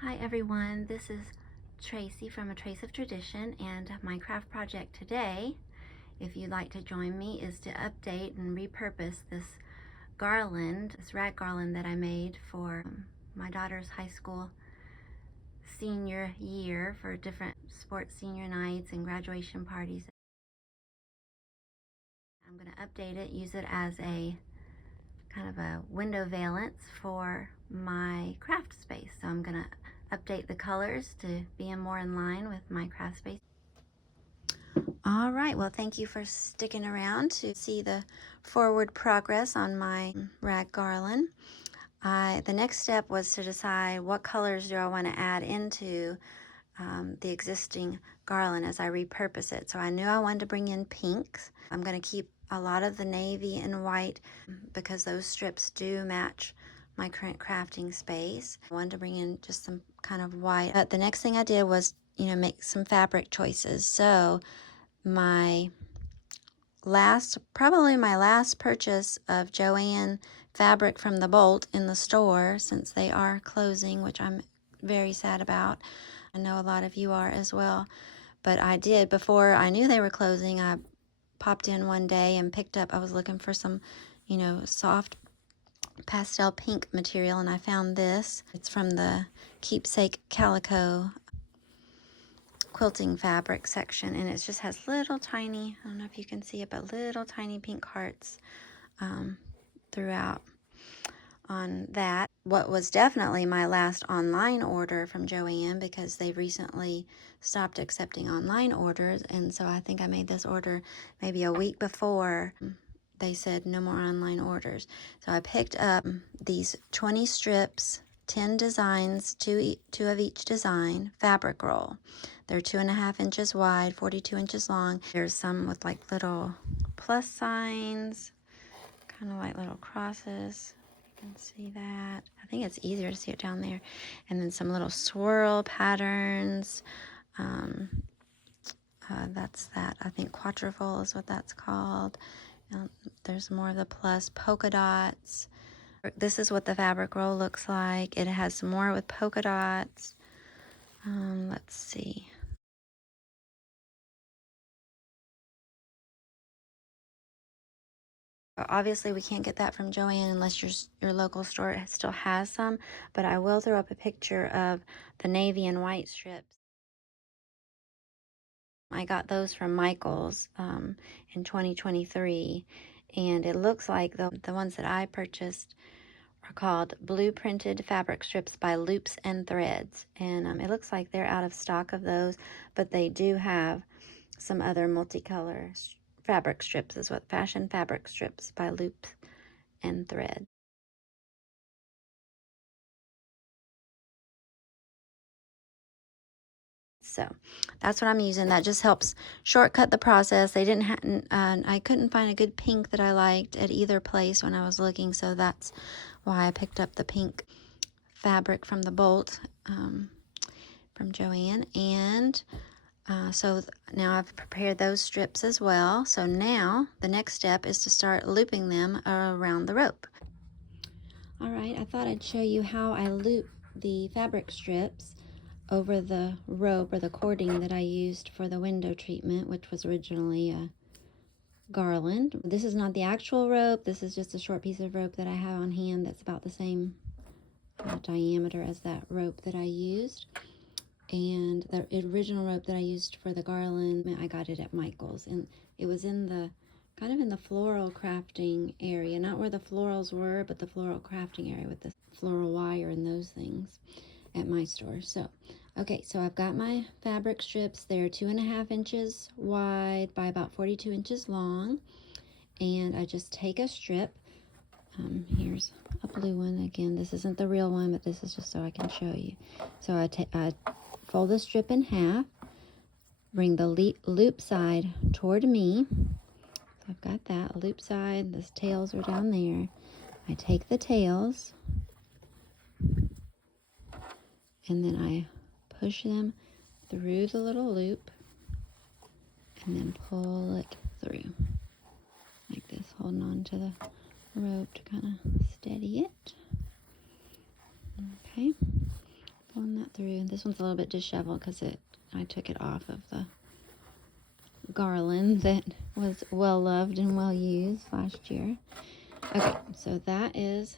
Hi everyone, this is Tracy from A Trace of Tradition, and my craft project today, if you'd like to join me, is to update and repurpose this garland, this rag garland that I made for my daughter's high school senior year for different sports senior nights and graduation parties. I'm going to update it, use it as a kind of a window valance for my craft space. So I'm going to update the colors to be more in line with my craft space. All right, well, thank you for sticking around to see the forward progress on my rag garland. The next step was to decide what colors do I want to add into the existing garland as I repurpose it. So I knew I wanted to bring in pinks. I'm going to keep a lot of the navy and white because those strips do match my current crafting space. I wanted to bring in just some kind of white. But the next thing I did was, make some fabric choices. So probably my last purchase of Joann fabric from the Bolt in the store, since they are closing, which I'm very sad about. I know a lot of you are as well, but I did, before I knew they were closing, I popped in one day and I was looking for some, soft pastel pink material, and I found this. It's from the Keepsake Calico quilting fabric section, and it just has little tiny, I don't know if you can see it, but little tiny pink hearts throughout on that. What was definitely my last online order from Joann, because they recently stopped accepting online orders, and so I think I made this order maybe a week before they said no more online orders. So I picked up these 20 strips, 10 designs, two of each design, fabric roll. They're 2.5 inches wide, 42 inches long. There's some with like little plus signs, kind of like little crosses. You can see that. I think it's easier to see it down there. And then some little swirl patterns. That's that. I think quadrifold is what that's called. There's more of the plus polka dots. This is what the fabric roll looks like. It has more with polka dots. Let's see. Obviously, we can't get that from Joann unless your local store still has some, but I will throw up a picture of the navy and white strips. I got those from Michael's in 2023, and it looks like the ones that I purchased are called Blueprinted Fabric Strips by Loops and Threads, and it looks like they're out of stock of those, but they do have some other multicolor fabric strips, is what Fashion Fabric Strips by Loops and Threads. So that's what I'm using. That just helps shortcut the process. They didn't I couldn't find a good pink that I liked at either place when I was looking, so that's why I picked up the pink fabric from the Bolt from Joann. And so now I've prepared those strips as well. So now the next step is to start looping them around the rope. All right, I thought I'd show you how I loop the fabric strips over the rope or the cording that I used for the window treatment, which was originally a garland. This is not the actual rope. This is just a short piece of rope that I have on hand that's about the same diameter as that rope that I used. And the original rope that I used for the garland, I got it at Michael's, and it was in the kind of in the floral crafting area, not where the florals were, but the floral crafting area with the floral wire and those things at my store. So okay, so I've got my fabric strips. They're 2.5 inches wide by about 42 inches long, and I just take a strip. Here's a blue one. Again, this isn't the real one, but this is just so I can show you. So I fold the strip in half, bring the loop side toward me. So I've got that loop side. The tails are down there. I take the tails, and then I push them through the little loop, and then pull it through like this, holding on to the rope to kind of steady it. Okay, pulling that through. This one's a little bit disheveled because I took it off of the garland that was well loved and well used last year. Okay, so that is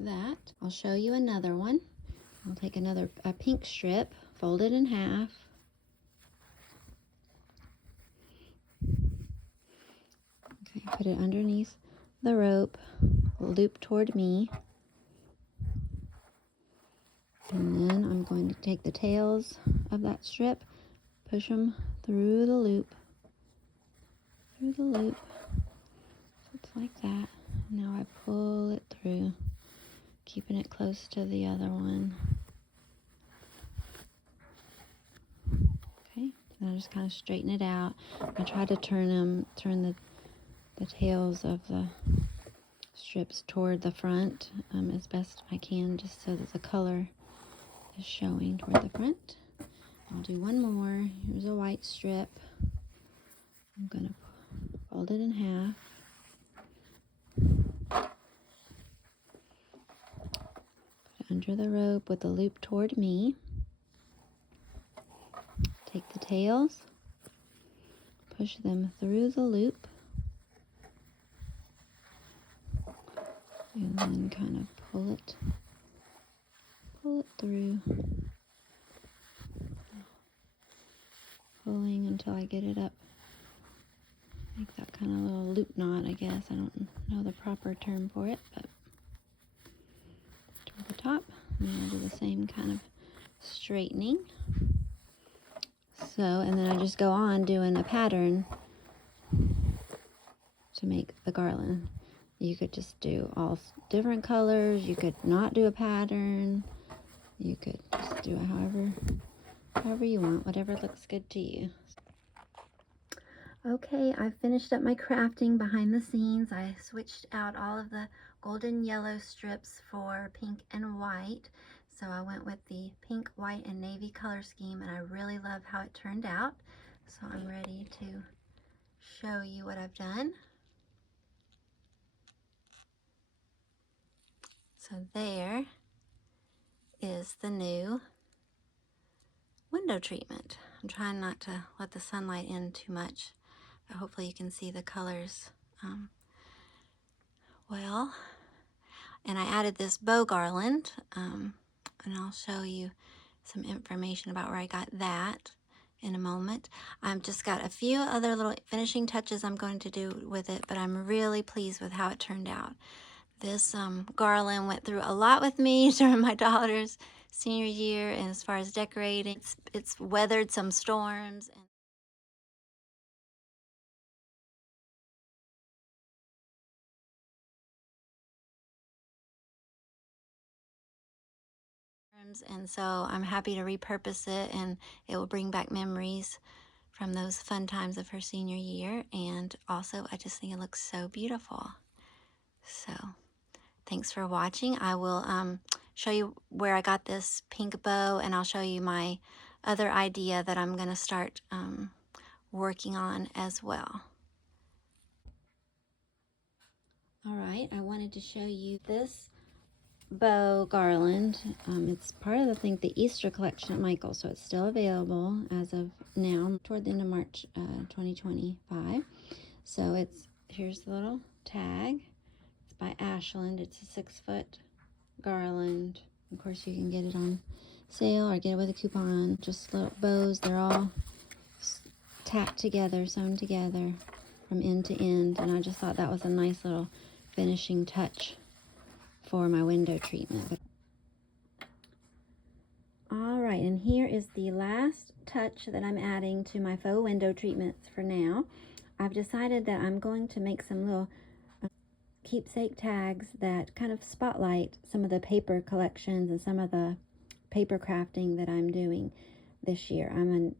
that. I'll show you another one. I'll take a pink strip, fold it in half. Okay, put it underneath the rope, loop toward me. And then I'm going to take the tails of that strip, push them through the loop. So it's like that. Now I pull it through, keeping it close to the other one. Okay, and I just kind of straighten it out. I try to turn the tails of the strips toward the front as best I can, just so that the color is showing toward the front. I'll do one more. Here's a white strip. I'm gonna fold it in half. Put it under the rope with the loop toward me. Take the tails, push them through the loop, and then kind of pull it through, pulling until I get it up. Make that kind of little loop knot, I guess. I don't know the proper term for it, but to the top. And I'll do the same kind of straightening. So, and then I just go on doing a pattern to make the garland. You could just do all different colors. You could not do a pattern. You could just do it however you want, whatever looks good to you. Okay, I finished up my crafting behind the scenes. I switched out all of the golden yellow strips for pink and white. So I went with the pink, white, and navy color scheme, and I really love how it turned out. So I'm ready to show you what I've done. So there is the new window treatment. I'm trying not to let the sunlight in too much, but hopefully you can see the colors well. And I added this bow garland, and I'll show you some information about where I got that in a moment. I've just got a few other little finishing touches I'm going to do with it, but I'm really pleased with how it turned out. This garland went through a lot with me during my daughter's senior year, and as far as decorating, it's weathered some storms. And so I'm happy to repurpose it, and it will bring back memories from those fun times of her senior year. And also, I just think it looks so beautiful. So thanks for watching. I will show you where I got this pink bow, and I'll show you my other idea that I'm going to start working on as well. All right, I wanted to show you this bow garland. It's part of the Easter collection at Michael's, so it's still available as of now toward the end of March 2025. So here's the little tag. It's by Ashland. It's a 6-foot garland. Of course, you can get it on sale or get it with a coupon. Just little bows. They're all tacked together, sewn together from end to end, and I just thought that was a nice little finishing touch for my window treatment. All right, and here is the last touch that I'm adding to my faux window treatments for now. I've decided that I'm going to make some little keepsake tags that kind of spotlight some of the paper collections and some of the paper crafting that I'm doing this year. I'm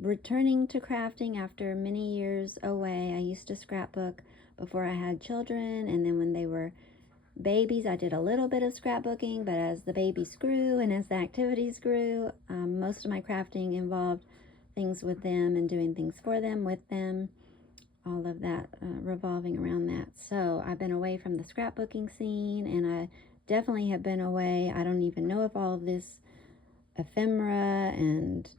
returning to crafting after many years away. I used to scrapbook before I had children, and then when they were babies, I did a little bit of scrapbooking, but as the babies grew and as the activities grew, most of my crafting involved things with them and doing things for them, with them, all of that revolving around that. So I've been away from the scrapbooking scene, and I definitely have been away. I don't even know if all of this ephemera and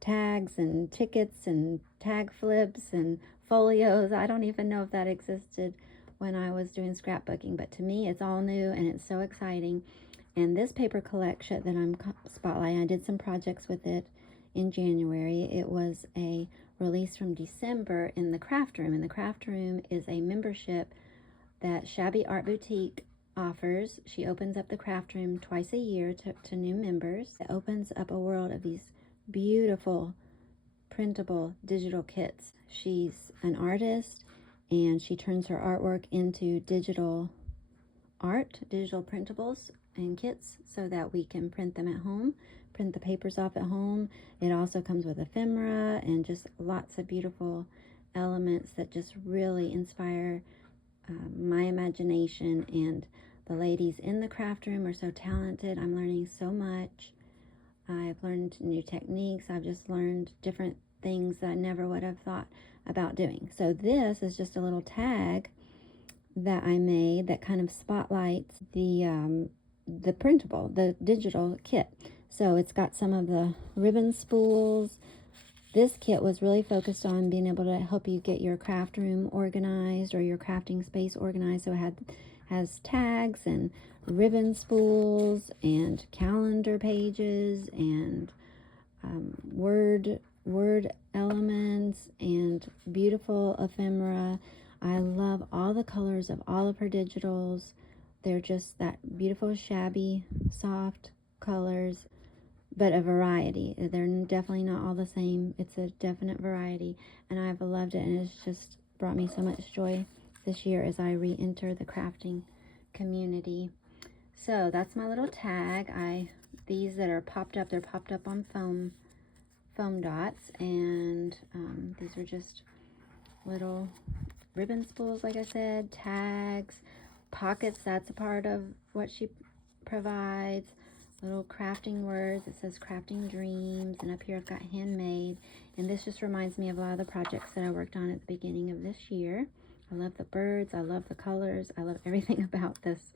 tags and tickets and tag flips and folios. I don't even know if that existed when I was doing scrapbooking, but to me it's all new and it's so exciting. And this paper collection that I'm spotlighting, I did some projects with it in January. It was a release from December in the craft room, and the craft room is a membership that Shabby Art Boutique offers. She opens up the craft room twice a year to new members. It opens up a world of these beautiful printable digital kits. She's an artist and she turns her artwork into digital art, digital printables and kits so that we can print them at home, print the papers off at home. It also comes with ephemera and just lots of beautiful elements that just really inspire my imagination. And the ladies in the craft room are so talented. I'm learning so much. I've learned new techniques. I've just learned different things that I never would have thought about doing. So this is just a little tag that I made that kind of spotlights the printable, the digital kit. So it's got some of the ribbon spools. This kit was really focused on being able to help you get your craft room organized or your crafting space organized. So it has tags and ribbon spools and calendar pages and word elements and beautiful ephemera. I love all the colors of all of her digitals. They're just that beautiful, shabby, soft colors, but a variety. They're definitely not all the same. It's a definite variety, and I've loved it, and it's just brought me so much joy this year as I re-enter the crafting community. So that's my little tag. These that are popped up, they're popped up on foam dots, and these are just little ribbon spools, like I said, tags, pockets. That's a part of what she provides. Little crafting words. It says crafting dreams, and up here I've got handmade, and this just reminds me of a lot of the projects that I worked on at the beginning of this year. I love the birds, I love the colors, I love everything about this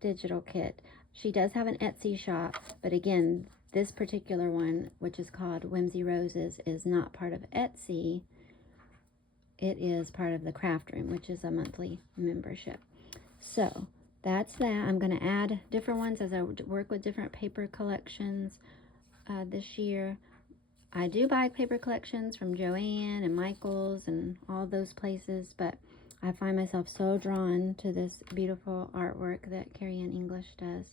digital kit. She does have an Etsy shop, but again, this particular one, which is called Whimsy Roses, is not part of Etsy. It is part of the craft room, which is a monthly membership. So that's that. I'm going to add different ones as I work with different paper collections this year. I do buy paper collections from Joann and Michael's and all those places, but I find myself so drawn to this beautiful artwork that Carrie Ann English does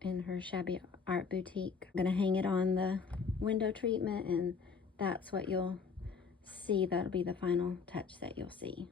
in her Shabby Art Boutique. I'm going to hang it on the window treatment, and that's what you'll see. That'll be the final touch that you'll see.